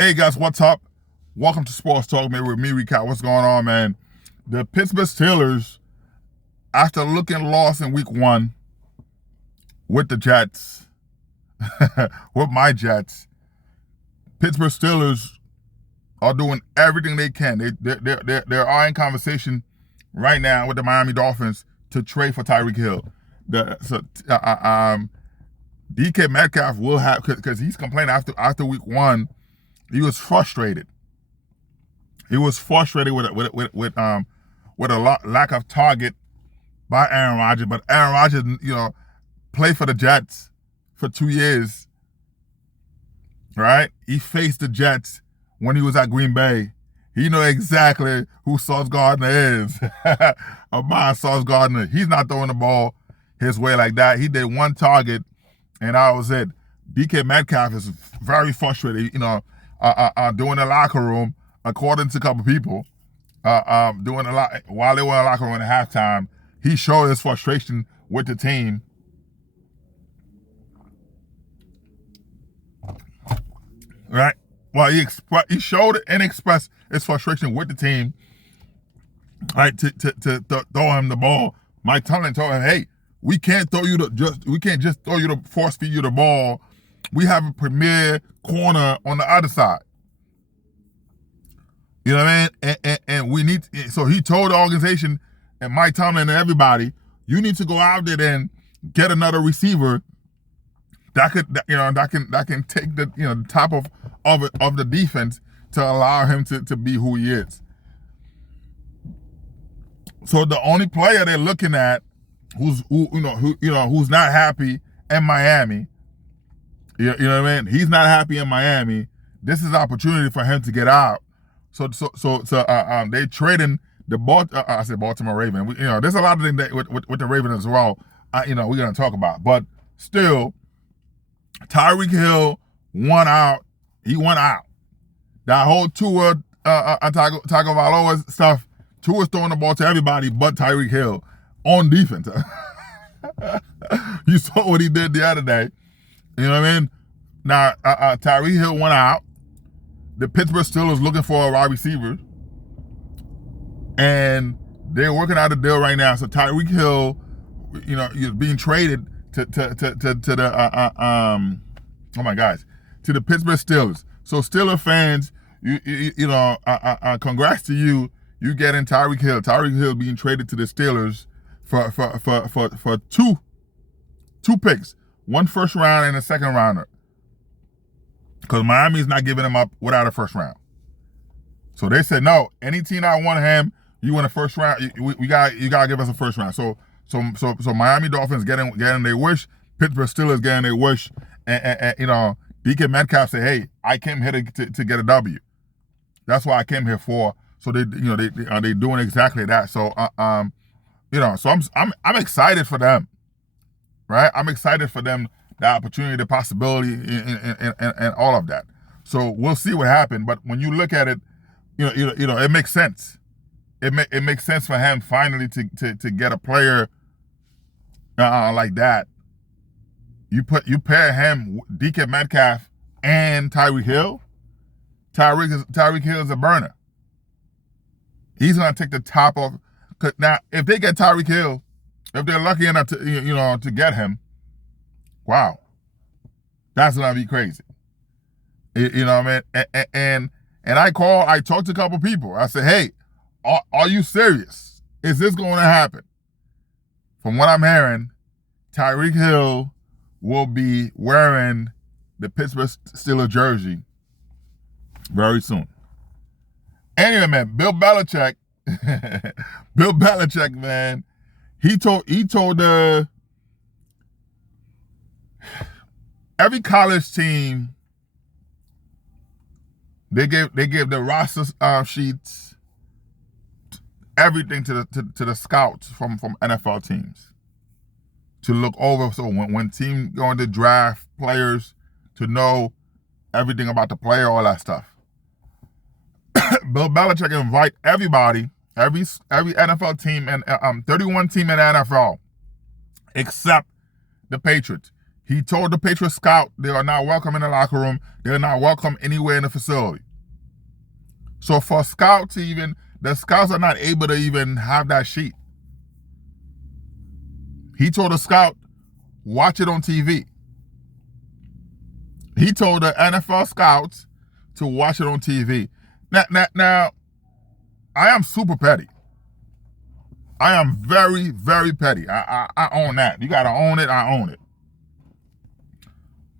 Hey guys, what's up? Welcome to Sports Talk, man. With me, recap what's going on, man. The Pittsburgh Steelers, after looking lost in week 1 with the Jets, with my Jets, Pittsburgh Steelers are doing everything they can. They are in conversation right now with the Miami Dolphins to trade for Tyreek Hill. DK Metcalf will have, because he's complaining after week 1. He was frustrated. He was frustrated with a lack of target by Aaron Rodgers. But Aaron Rodgers, played for the Jets for 2 years, right? He faced the Jets when he was at Green Bay. He know exactly who Sauce Gardner is. Amon Sauce Gardner. He's not throwing the ball his way like that. He did one target, and that was it. DK Metcalf is very frustrated, doing the locker room, according to a couple people, doing a lot while they were in the locker room at halftime. He showed his frustration with the team. Right? Well, he showed it and expressed his frustration with the team. Right? To throw him the ball. Mike Tomlin told him, "Hey, we can't just throw you the force feed you the ball. We have a premier corner on the other side." You know what I mean? And we need. So he told the organization and Mike Tomlin and everybody, you need to go out there and get another receiver that can take the top of the defense to allow him to be who he is. So the only player they're looking at who's not happy in Miami. You know what I mean? He's not happy in Miami. This is an opportunity for him to get out. So they trading the Baltimore Ravens. There's a lot of things with the Ravens as well. We're gonna talk about, but still, Tyreek Hill won out. He won out. That whole Tua Tagovailoa stuff. Tua's throwing the ball to everybody but Tyreek Hill on defense. You saw what he did the other day. You know what I mean? Now, Tyreek Hill went out. The Pittsburgh Steelers looking for a wide receiver. And they're working out a deal right now. So Tyreek Hill, is being traded to the to the Pittsburgh Steelers. So Steeler fans, congrats to you. You getting Tyreek Hill. Tyreek Hill being traded to the Steelers for two picks. One first round and a second rounder. Because Miami's not giving him up without a first round. So they said, no, any team that want him, you want a first round, you gotta give us a first round. So Miami Dolphins getting their wish, Pittsburgh Steelers getting their wish, and DK Metcalf said, hey, I came here to get a W. That's what I came here for. So they doing exactly that. So so I'm excited for them. Right? I'm excited for them, the opportunity, the possibility, and all of that. So we'll see what happens. But when you look at it, it makes sense. It makes sense for him finally to get a player like that. You pair him, DK Metcalf, and Tyreek Hill. Tyreek Hill is a burner. He's gonna take the top off. Now, if they get Tyreek Hill, if they're lucky enough to get him, wow, that's gonna be crazy. You know what I mean? And I talked to a couple people. I said, hey, are you serious? Is this going to happen? From what I'm hearing, Tyreek Hill will be wearing the Pittsburgh Steelers jersey very soon. Anyway, man, Bill Belichick, man, he told every college team, they gave the roster sheets, everything to the scouts from NFL teams to look over. So when team going to draft players, to know everything about the player, all that stuff. Bill Belichick invite everybody, every NFL team and 31 team in the NFL, except the Patriots. He told the Patriots scout they are not welcome in the locker room. They're not welcome anywhere in the facility. So for scout to even, the scouts are not able to even have that sheet. He told the scout, watch it on TV. He told the NFL scouts to watch it on TV. Now, I am super petty. I am very, very petty. I own that. You got to own it. I own it.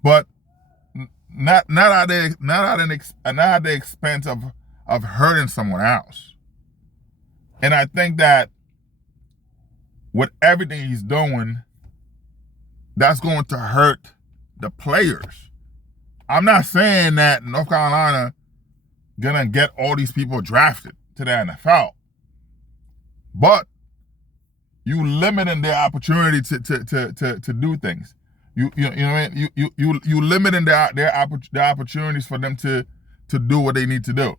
But not at the expense of hurting someone else. And I think that with everything he's doing, that's going to hurt the players. I'm not saying that North Carolina gonna get all these people drafted to the NFL, but you limiting their opportunity to do things. You know what I mean? You limiting their opportunities for them to do what they need to do.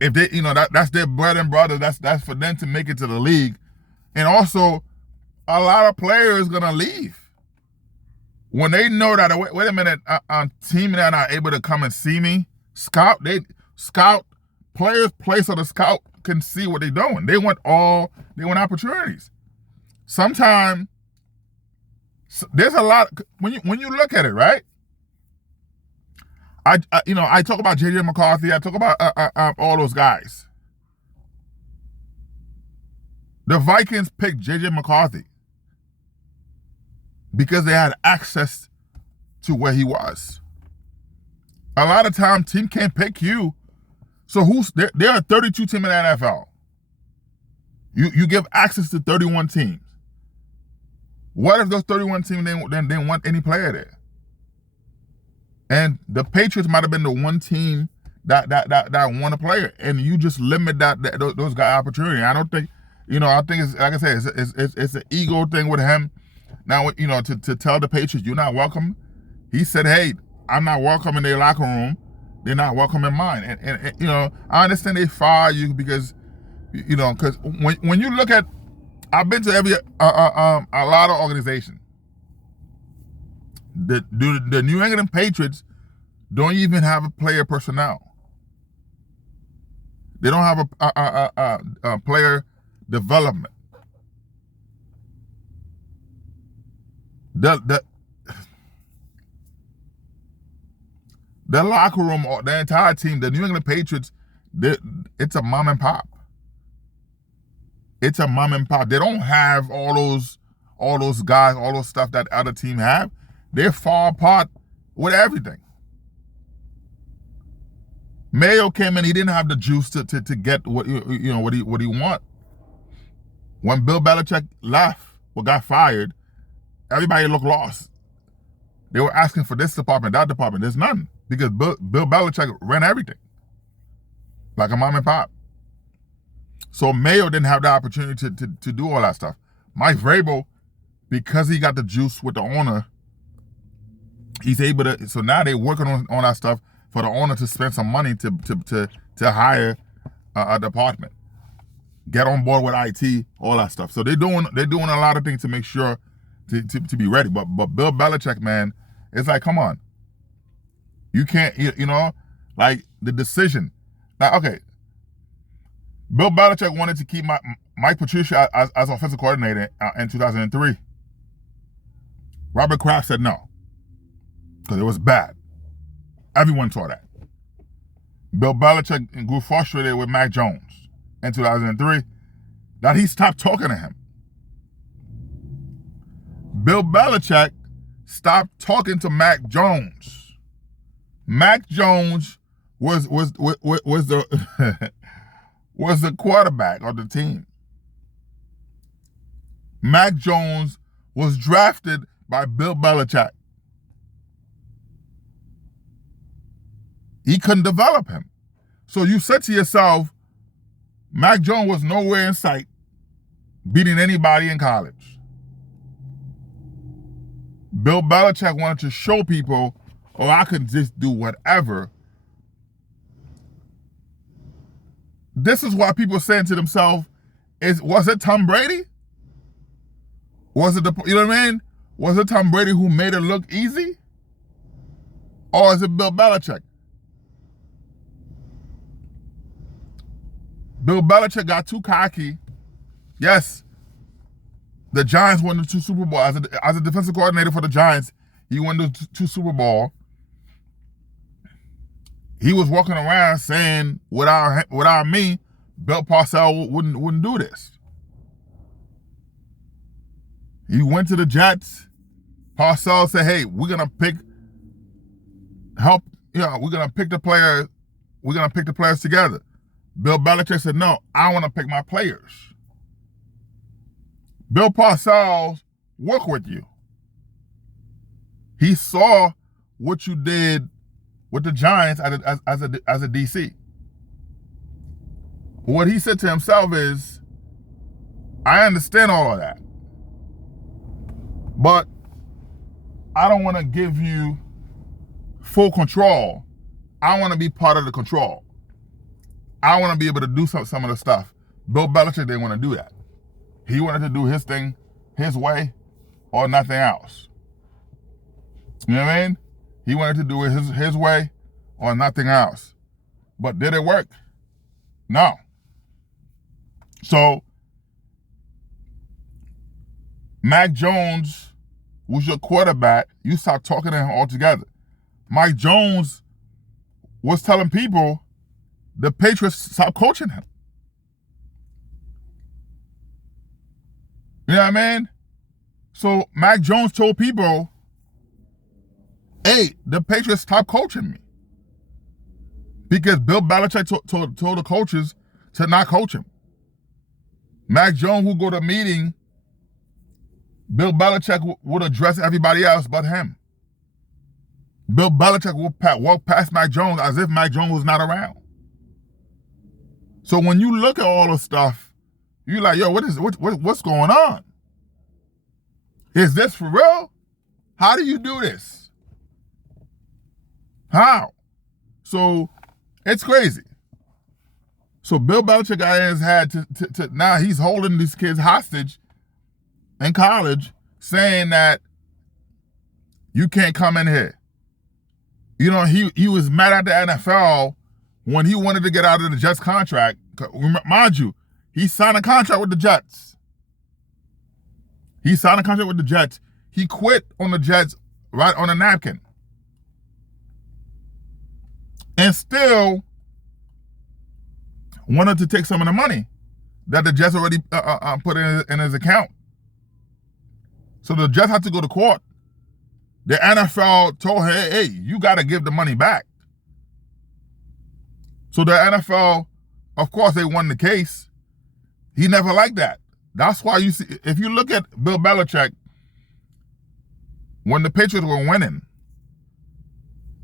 If they, that's their bread and butter. That's for them to make it to the league. And also, a lot of players gonna leave when they know that. Wait a minute, a team that are not able to come and see me. Players place of the scout can see what they're doing. They want opportunities. Sometimes there's a lot when you look at it, right? I talk about JJ McCarthy. I talk about all those guys. The Vikings picked JJ McCarthy because they had access to where he was. A lot of times, team can't pick you. So there are 32 teams in the NFL. You give access to 31 teams. What if those 31 teams didn't want any player there? And the Patriots might have been the one team that won a player, and you just limit those guys' opportunity. I don't think, I think it's, like I said, it's an ego thing with him. Now, to tell the Patriots you're not welcome, he said, hey, I'm not welcome in their locker room. They're not welcome in mine. And I understand they fire you because, because when you look at, I've been to a lot of organizations. The New England Patriots don't even have a player personnel. They don't have a player development. The locker room, or the entire team, the New England Patriots, it's a mom and pop. It's a mom and pop. They don't have all those guys, all those stuff that other team have. They're far apart with everything. Mayo came in, he didn't have the juice to get what he want. When Bill Belichick left or got fired, everybody looked lost. They were asking for this department, that department. There's none. Because Bill Belichick ran everything. Like a mom and pop. So Mayo didn't have the opportunity to do all that stuff. Mike Vrabel, because he got the juice with the owner, he's able to, so now they're working on that stuff for the owner to spend some money to hire a department. Get on board with IT, all that stuff. So they're doing a lot of things to make sure to be ready. But Bill Belichick, man, it's like, come on. You can't, like the decision. Now, okay, Bill Belichick wanted to keep Mike Patricia as offensive coordinator in 2003. Robert Kraft said no, because it was bad. Everyone saw that. Bill Belichick grew frustrated with Mac Jones in 2003 that he stopped talking to him. Bill Belichick stopped talking to Mac Jones. Mac Jones was the was the quarterback of the team. Mac Jones was drafted by Bill Belichick. He couldn't develop him. So you said to yourself, Mac Jones was nowhere in sight beating anybody in college. Bill Belichick wanted to show people, oh, I can just do whatever. This is why people are saying to themselves, was it Tom Brady? Was it you know what I mean? Was it Tom Brady who made it look easy? Or is it Bill Belichick? Bill Belichick got too cocky. Yes, the Giants won the 2 Super Bowls. As a defensive coordinator for the Giants, he won the 2 Super Bowls. He was walking around saying, without me, Bill Parcells wouldn't do this. He went to the Jets. Parcells said, hey, we're gonna pick the players. We're gonna pick the players together. Bill Belichick said, no, I want to pick my players. Bill Parcells work with you. He saw what you did with the Giants as a DC. What he said to himself is, I understand all of that, but I don't want to give you full control. I want to be part of the control. I want to be able to do some of the stuff. Bill Belichick didn't want to do that. He wanted to do his thing his way or nothing else. You know what I mean? He wanted to do it his way or nothing else. But did it work? No. So, Mac Jones was your quarterback. You stopped talking to him altogether. Mike Jones was telling people the Patriots stopped coaching him. You know what I mean? So Mac Jones told people, hey, the Patriots stopped coaching me. Because Bill Belichick told the coaches to not coach him. Mac Jones would go to a meeting, Bill Belichick would address everybody else but him. Bill Belichick would walk past Mac Jones as if Mac Jones was not around. So when you look at all the stuff, you're like, yo, what's going on? Is this for real? How do you do this? How? So it's crazy. So Bill Belichick got in his head to now he's holding these kids hostage in college, saying that you can't come in here. You know, he was mad at the NFL when he wanted to get out of the Jets contract. Mind you, he signed a contract with the Jets. He signed a contract with the Jets. He quit on the Jets right on a napkin. And still wanted to take some of the money that the Jets already put in his account. So the Jets had to go to court. The NFL told her, hey, you got to give the money back. So the NFL, of course, they won the case. He never liked that. That's why you see, if you look at Bill Belichick, when the Patriots were winning,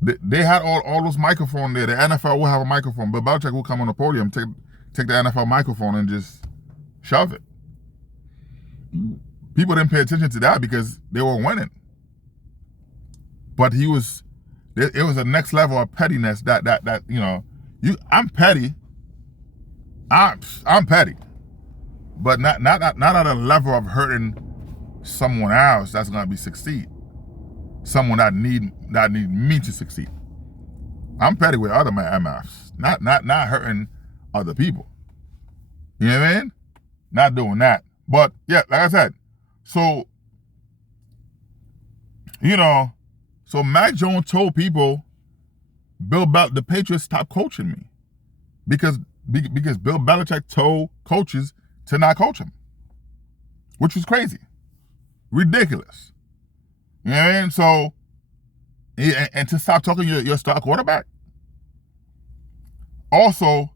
they had all those microphones there. The NFL will have a microphone. Bill Belichick will come on the podium, take the NFL microphone and just shove it. People didn't pay attention to that because they were winning. But it was a next level of pettiness that you know, I'm petty. I'm petty. But not at a level of hurting someone else that's gonna succeed. Someone that need me to succeed. I'm petty with other MFs, not hurting other people. You know what I mean? Not doing that. But yeah, like I said, so you know, so Mac Jones told people, the Patriots stopped coaching me because Bill Belichick told coaches to not coach him, which was crazy, ridiculous. You know what I mean? So, and to stop talking your star quarterback. Also,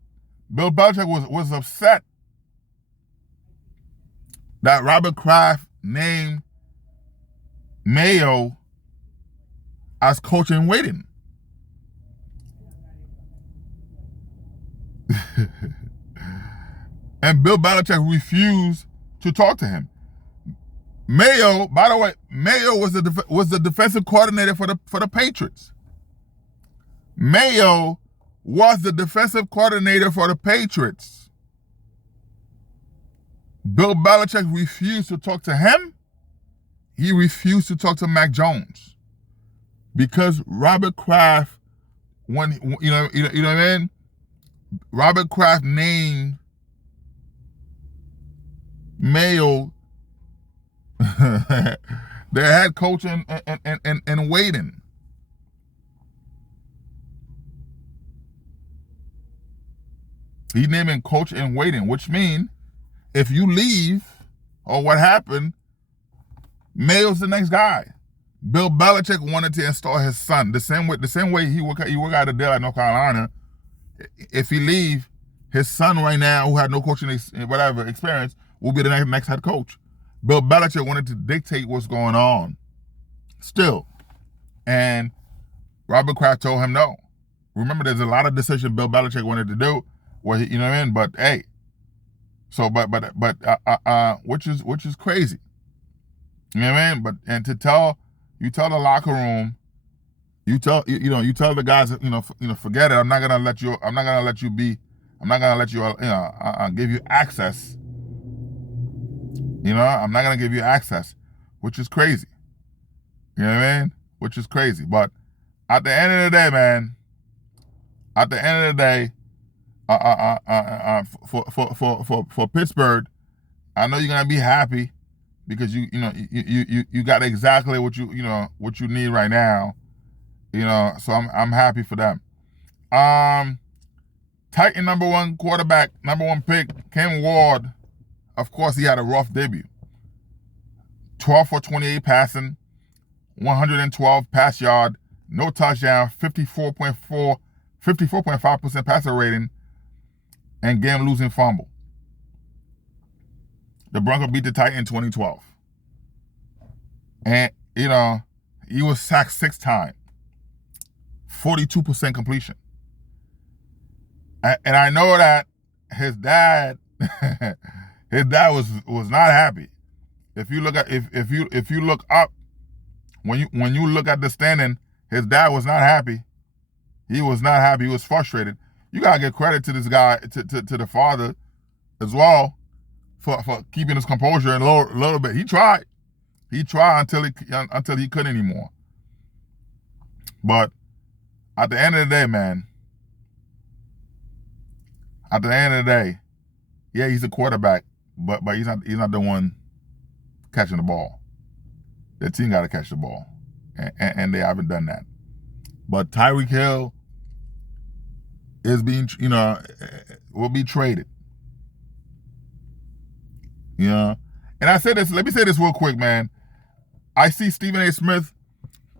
Bill Belichick was upset that Robert Kraft named Mayo as coach in waiting. And Bill Belichick refused to talk to him. Mayo, by the way, Mayo was the defensive coordinator for the Patriots. Mayo was the defensive coordinator for the Patriots. Bill Belichick refused to talk to him he refused to talk to Mac Jones because Robert Kraft, when you know what I mean. Robert Kraft named Mayo their head coach and waiting. He named him coach in waiting, which means if you leave or what happened, Mayo's the next guy. Bill Belichick wanted to install his son the same way he worked out a deal at North Carolina. If he leave, his son right now, who had no coaching experience, will be the next head coach. Bill Belichick wanted to dictate what's going on still. And Robert Kraft told him no. Remember, there's a lot of decisions Bill Belichick wanted to do, where he, you know what I mean? But hey, so which is crazy. You know what I mean? But and to tell the locker room, you tell the guys, forget it. I'm not gonna let you give you access. I'm not gonna give you access, which is crazy. You know what I mean? Which is crazy. But at the end of the day, man, for Pittsburgh, I know you're gonna be happy because you got exactly what you need right now. So I'm happy for them. Titan number one quarterback, number one pick, Ken Ward. Of course, he had a rough debut. 12 for 28 passing, 112 pass yard, no touchdown, 54.5% passer rating, and game-losing fumble. The Broncos beat the Titans in 2012. And, he was sacked 6 times. 42% completion. And I know that his dad was not happy. If you look up when you look at the standing, his dad was not happy. He was not happy. He was frustrated. You gotta give credit to this guy, to the father, as well, for keeping his composure a little bit. He tried until he couldn't anymore. But at the end of the day, man. At the end of the day, yeah, he's a quarterback, but he's not the one catching the ball. The team got to catch the ball, and they haven't done that. But Tyreek Hill is will be traded. And I say this. Let me say this real quick, man. I see Stephen A. Smith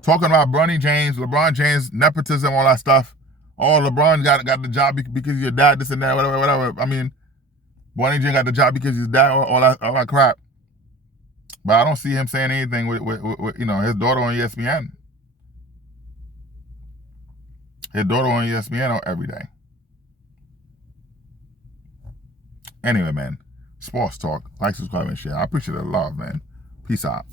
talking about LeBron James, nepotism, all that stuff. Oh, LeBron got the job because your dad, this and that, whatever. I mean, Bronny James got the job because his dad, all that crap. But I don't see him saying anything with his daughter on ESPN. His daughter on ESPN every day. Anyway, man, sports talk. Like, subscribe, and share. I appreciate the love, man. Peace out.